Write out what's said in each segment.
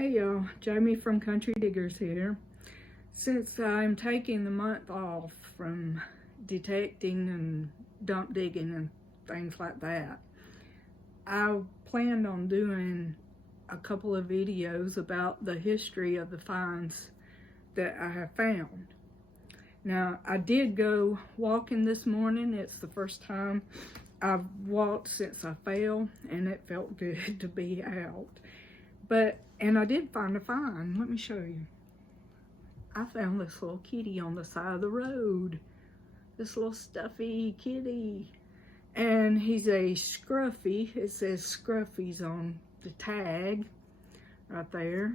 Hey y'all, Jamie from Country Diggers here. Since I'm taking the month off from detecting and dump digging and things like that, I planned on doing a couple of videos about the history of the finds that I have found. Now, I did go walking this morning. It's the first time I've walked since I fell, and it felt good to be out. And I did find a find. Let me show you. I found this little kitty on the side of the road. This little stuffy kitty. And he's a scruffy. It says Scruffies on the tag right there.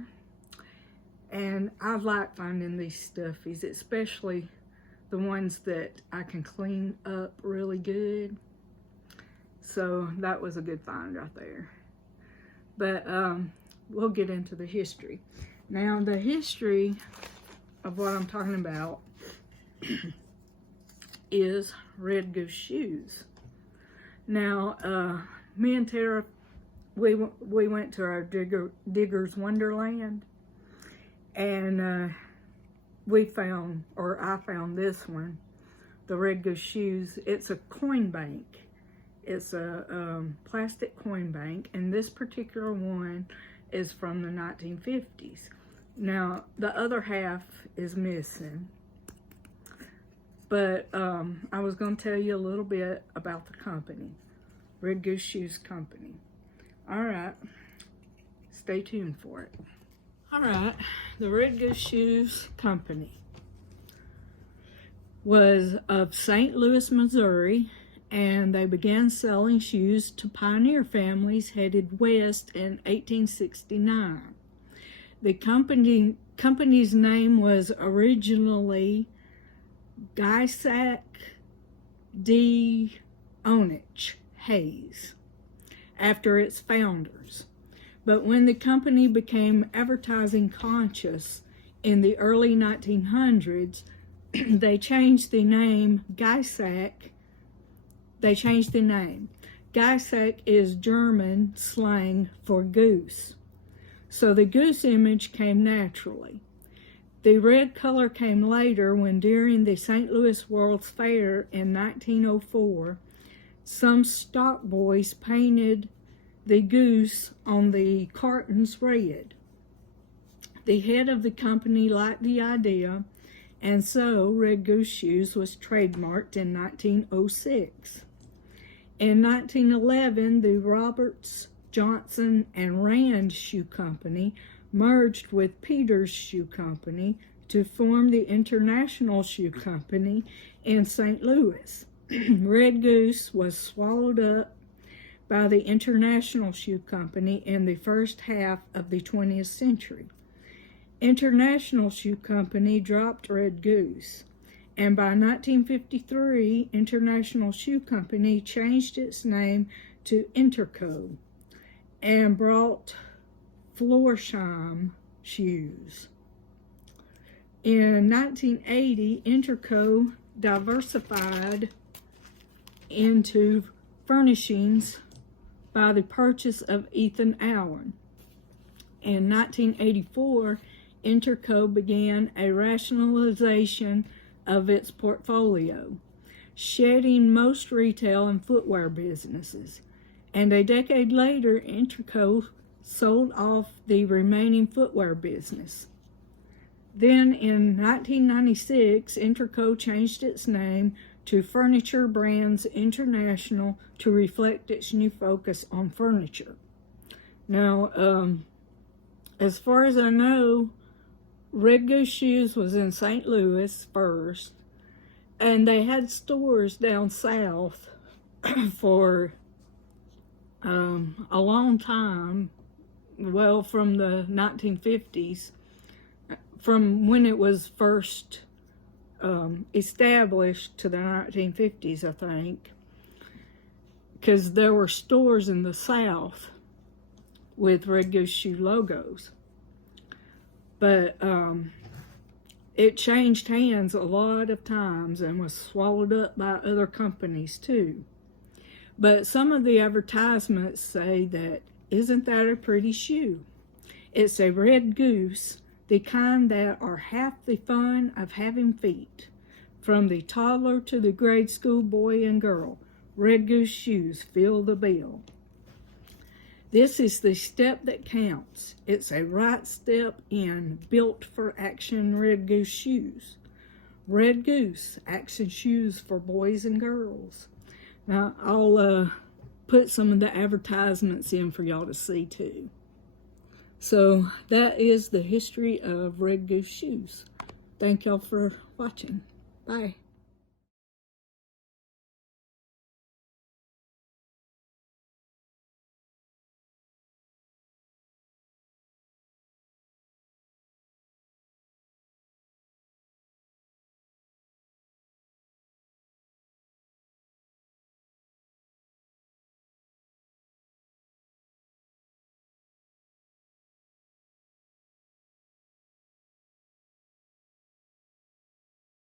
And I like finding these stuffies, especially the ones that I can clean up really good. So that was a good find right there. But we'll get into the history. Now, the history of what I'm talking about is Red Goose shoes. Now, me and Tara, we went to our Digger's Wonderland, and I found this one, the Red Goose shoes. It's a coin bank. It's a plastic coin bank, and this particular one is from the 1950s. Now, the other half is missing, but I was going to tell you a little bit about the company, Red Goose Shoes Company. All right, stay tuned for it. All right, the Red Goose Shoes Company was of St. Louis, Missouri, and they began selling shoes to pioneer families headed west in 1869. The company's name was originally Guysack D. Onich Hayes, after its founders. But when the company became advertising conscious in the early 1900s, they changed the name Guysack. Guysack is German slang for goose. So the goose image came naturally. The red color came later when, during the St. Louis World's Fair in 1904, some stock boys painted the goose on the cartons red. The head of the company liked the idea, and so Red Goose Shoes was trademarked in 1906. In 1911, the Roberts, Johnson, and Rand Shoe Company merged with Peters Shoe Company to form the International Shoe Company in St. Louis. Red Goose was swallowed up by the International Shoe Company in the first half of the 20th century. International Shoe Company dropped Red Goose, and by 1953, International Shoe Company changed its name to Interco and brought Florsheim shoes. In 1980, Interco diversified into furnishings by the purchase of Ethan Allen. In 1984, Interco began a rationalization of its portfolio, shedding most retail and footwear businesses. And a decade later, Interco sold off the remaining footwear business. Then in 1996, Interco changed its name to Furniture Brands International to reflect its new focus on furniture. Now, as far as I know, Red Goose Shoes was in St. Louis first, and they had stores down south for a long time, well, from the 1950s, from when it was first established to the 1950s, I think, because there were stores in the South with Red Goose Shoe logos. But it changed hands a lot of times and was swallowed up by other companies too. But some of the advertisements say that, "Isn't that a pretty shoe?" It's a red goose, the kind that are half the fun of having feet. From the toddler to the grade school boy and girl, Red Goose shoes fill the bill. This is the step that counts. It's a right step in built for action Red Goose shoes. Red Goose, action shoes for boys and girls. Now, I'll put some of the advertisements in for y'all to see too. So that is the history of Red Goose shoes. Thank y'all for watching. Bye.